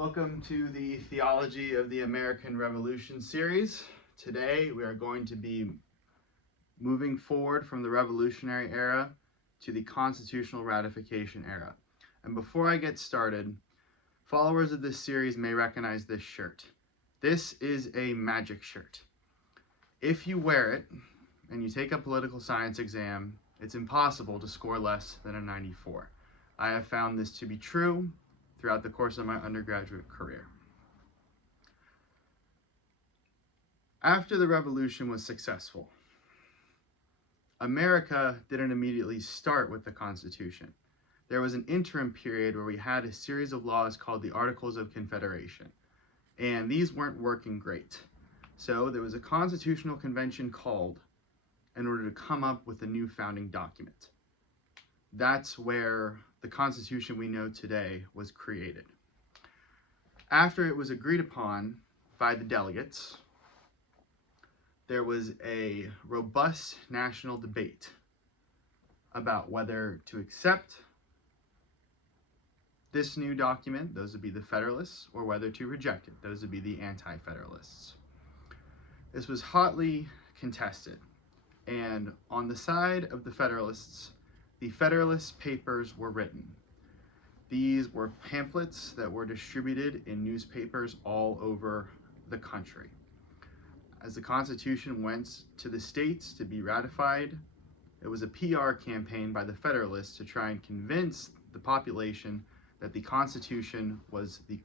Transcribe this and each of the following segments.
Welcome to the Theology of the American Revolution series. Today we are going to be moving forward from the Revolutionary era to the Constitutional Ratification era. And before I get started, followers of this series may recognize this shirt. This is a magic shirt. If you wear it and you take a political science exam, it's impossible to score less than a 94. I have found this to be true throughout the course of my undergraduate career. After the revolution was successful, America didn't immediately start with the Constitution. There was an interim period where we had a series of laws called the Articles of Confederation, and these weren't working great. So there was a constitutional convention called in order to come up with a new founding document. That's where the Constitution we know today was created. After it was agreed upon by the delegates, there was a robust national debate about whether to accept this new document, those would be the Federalists, or whether to reject it, those would be the Anti-Federalists. This was hotly contested, and on the side of the Federalists, the Federalist Papers were written. These were pamphlets that were distributed in newspapers all over the country. As the Constitution went to the states to be ratified, it was a PR campaign by the Federalists to try and convince the population that the Constitution was the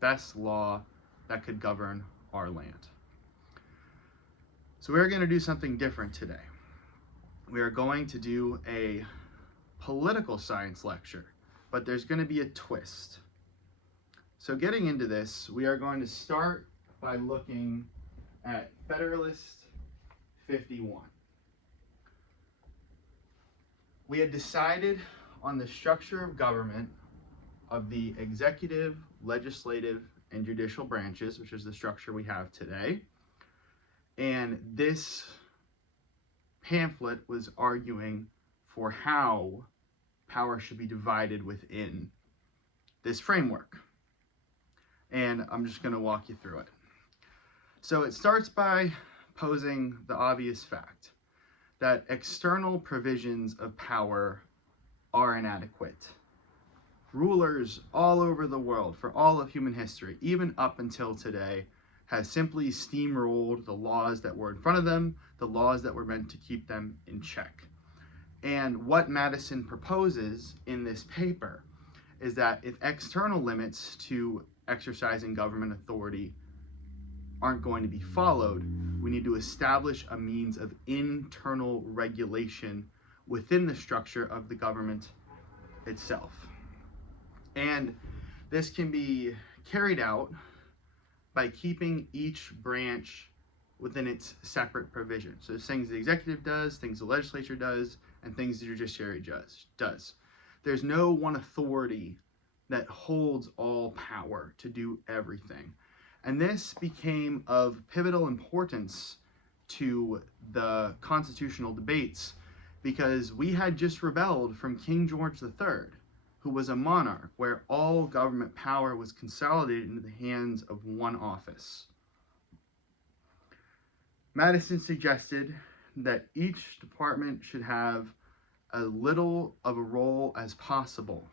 best law that could govern our land. So we're going to do something different today. We are going to do a political science lecture, but there's going to be a twist. So getting into this, we are going to start by looking at Federalist 51. We had decided on the structure of government of the executive, legislative, and judicial branches, which is the structure we have today. And this pamphlet was arguing for how power should be divided within this framework. And I'm just going to walk you through it. So it starts by posing the obvious fact that external provisions of power are inadequate. Rulers all over the world for all of human history, even up until today, have simply steamrolled the laws that were in front of them, the laws that were meant to keep them in check. And what Madison proposes in this paper is that if external limits to exercising government authority aren't going to be followed, we need to establish a means of internal regulation within the structure of the government itself. And this can be carried out by keeping each branch within its separate provision. So there's things the executive does, things the legislature does, and things the judiciary does. There's no one authority that holds all power to do everything. And this became of pivotal importance to the constitutional debates because we had just rebelled from King George III, who was a monarch where all government power was consolidated into the hands of one office. Madison suggested that each department should have as little of a role as possible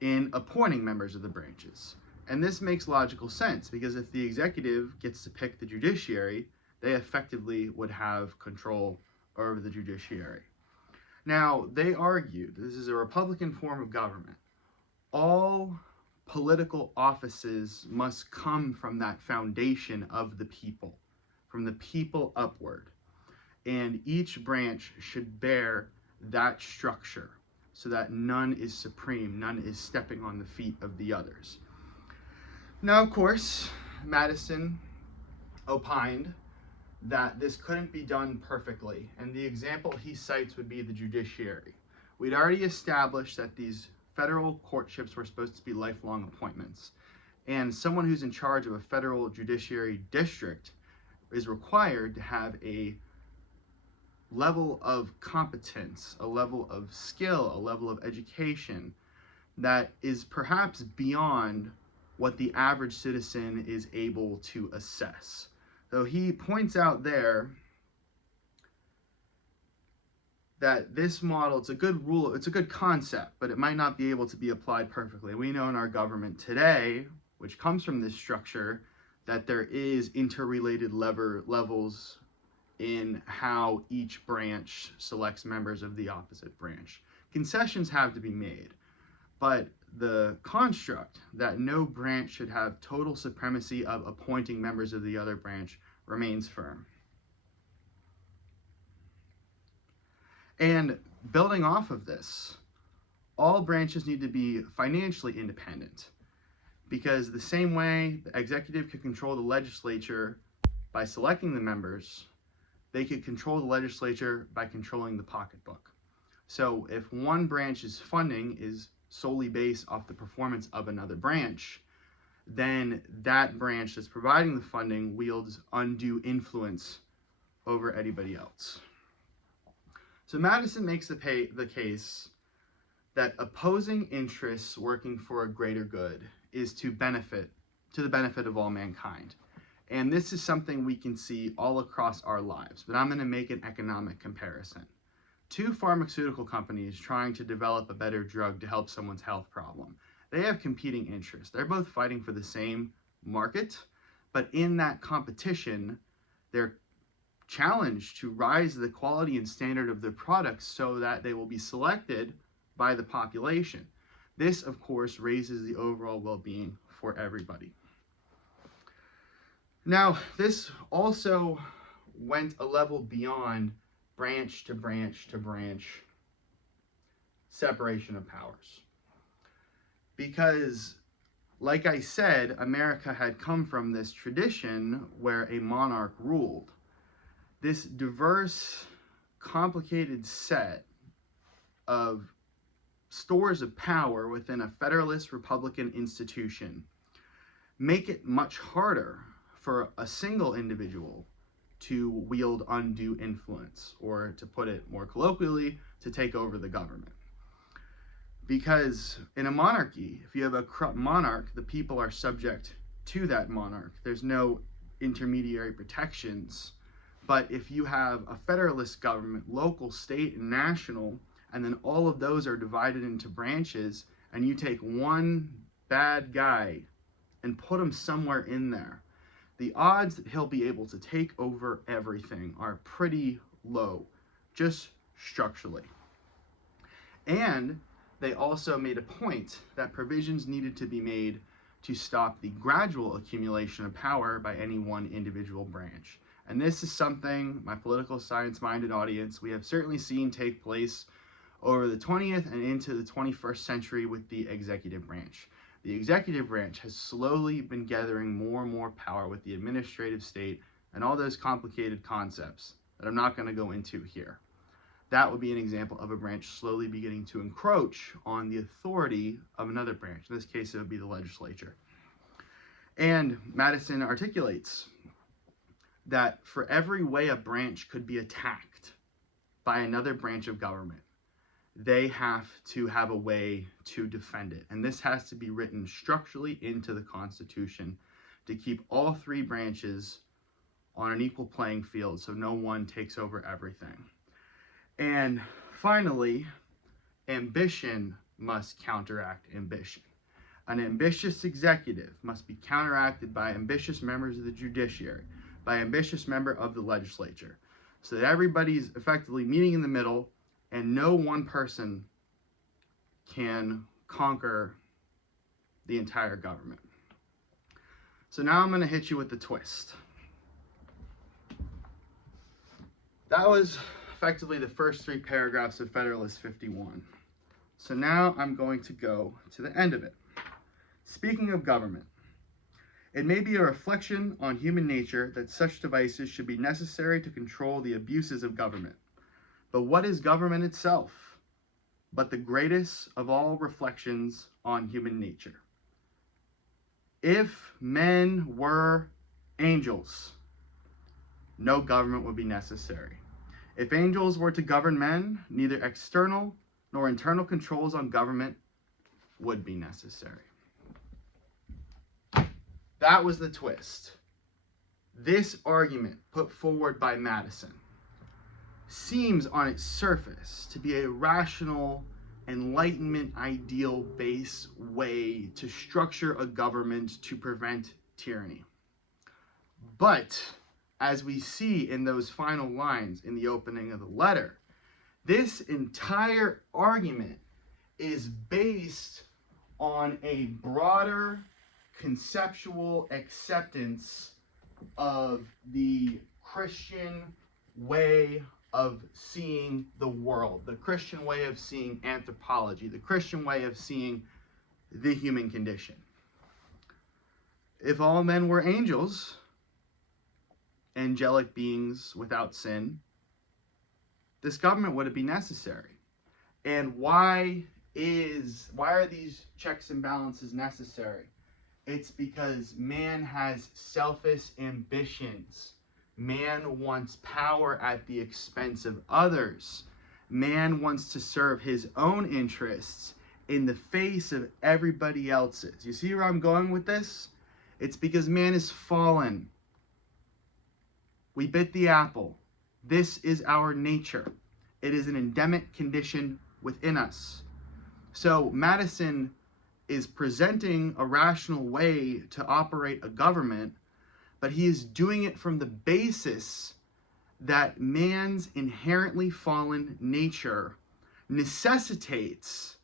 in appointing members of the branches. And this makes logical sense because if the executive gets to pick the judiciary, they effectively would have control over the judiciary. Now, they argued this is a Republican form of government. All political offices must come from that foundation of the people, from the people upward. And each branch should bear that structure so that none is supreme, none is stepping on the feet of the others. Now, of course, Madison opined that this couldn't be done perfectly, and the example he cites would be the judiciary. We'd already established that these federal courtships were supposed to be lifelong appointments, and someone who's in charge of a federal judiciary district is required to have a level of competence, a level of skill, a level of education that is perhaps beyond what the average citizen is able to assess. So he points out there that this model, it's a good rule, it's a good concept, but it might not be able to be applied perfectly. We know in our government today, which comes from this structure, that there is interrelated levels in how each branch selects members of the opposite branch. Concessions have to be made, but the construct that no branch should have total supremacy of appointing members of the other branch remains firm. And building off of this, all branches need to be financially independent, because the same way the executive could control the legislature by selecting the members, they could control the legislature by controlling the pocketbook. So if one branch's funding is solely based off the performance of another branch, then that branch that's providing the funding wields undue influence over anybody else. So Madison makes the case that opposing interests working for a greater good is to the benefit of all mankind. And this is something we can see all across our lives, but I'm going to make an economic comparison. Two pharmaceutical companies trying to develop a better drug to help someone's health problem. They have competing interests. They're both fighting for the same market, but in that competition, they're challenged to rise the quality and standard of their products so that they will be selected by the population. This, of course, raises the overall well-being for everybody. Now, this also went a level beyond branch to branch to branch separation of powers. Because, like I said, America had come from this tradition where a monarch ruled. This diverse, complicated set of stores of power within a Federalist Republican institution make it much harder for a single individual to wield undue influence, or to put it more colloquially, to take over the government. Because in a monarchy, if you have a corrupt monarch, the people are subject to that monarch. There's no intermediary protections. But if you have a federalist government, local, state, and national, and then all of those are divided into branches, and you take one bad guy and put him somewhere in there, the odds that he'll be able to take over everything are pretty low, just structurally. And they also made a point that provisions needed to be made to stop the gradual accumulation of power by any one individual branch. And this is something, my political science-minded audience, we have certainly seen take place over the 20th and into the 21st century with the executive branch. The executive branch has slowly been gathering more and more power with the administrative state and all those complicated concepts that I'm not going to go into here. That would be an example of a branch slowly beginning to encroach on the authority of another branch. In this case, it would be the legislature. And Madison articulates that for every way a branch could be attacked by another branch of government, they have to have a way to defend it. And this has to be written structurally into the Constitution to keep all three branches on an equal playing field so no one takes over everything. And finally, ambition must counteract ambition. An ambitious executive must be counteracted by ambitious members of the judiciary, by ambitious member of the legislature, so that everybody's effectively meeting in the middle and no one person can conquer the entire government. So now I'm going to hit you with the twist. That was effectively the first three paragraphs of Federalist 51. So now I'm going to go to the end of it. Speaking of government, it may be a reflection on human nature that such devices should be necessary to control the abuses of government. But what is government itself but the greatest of all reflections on human nature? If men were angels, no government would be necessary. If angels were to govern men, neither external nor internal controls on government would be necessary. That was the twist. This argument put forward by Madison seems on its surface to be a rational, Enlightenment ideal-based way to structure a government to prevent tyranny. But, as we see in those final lines in the opening of the letter, this entire argument is based on a broader conceptual acceptance of the Christian way of seeing the world, the Christian way of seeing anthropology, the Christian way of seeing the human condition. If all men were angels, angelic beings without sin, this government wouldn't be necessary. And why are these checks and balances necessary? It's because man has selfish ambitions. Man wants power at the expense of others. Man wants to serve his own interests in the face of everybody else's. You see where I'm going with this? It's because man is fallen. We bit the apple. This is our nature. It is an endemic condition within us. So Madison is presenting a rational way to operate a government, but he is doing it from the basis that man's inherently fallen nature necessitates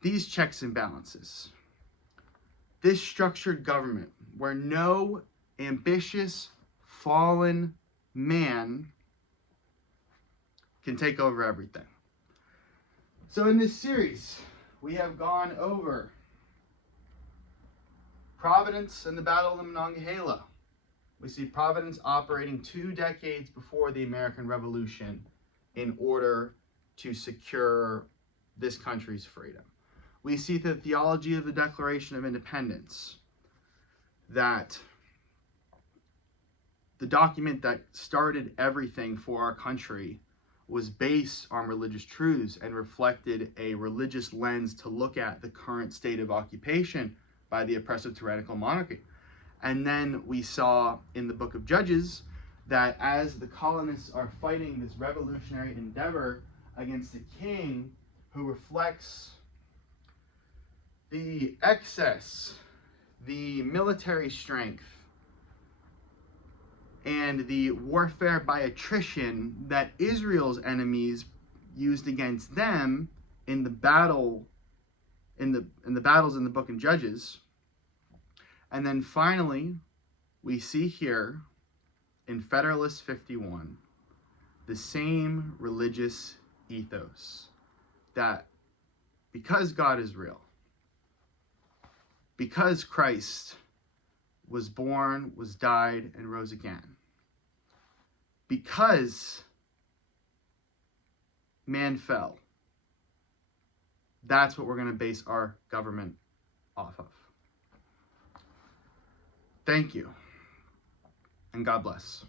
these checks and balances. This structured government where no ambitious, fallen man can take over everything. So in this series, we have gone over Providence and the Battle of the Monongahela. We see Providence operating 2 decades before the American Revolution in order to secure this country's freedom. We see the theology of the Declaration of Independence, that the document that started everything for our country was based on religious truths and reflected a religious lens to look at the current state of occupation by the oppressive tyrannical monarchy. And then we saw in the book of Judges that as the colonists are fighting this revolutionary endeavor against a king who reflects the excess, the military strength, and the warfare by attrition that Israel's enemies used against them in the battle, in the battles in the book of Judges. And then finally, we see here in Federalist 51 the same religious ethos, that because God is real, because Christ was born, was died, and rose again, because man fell, that's what we're going to base our government off of. Thank you, and God bless.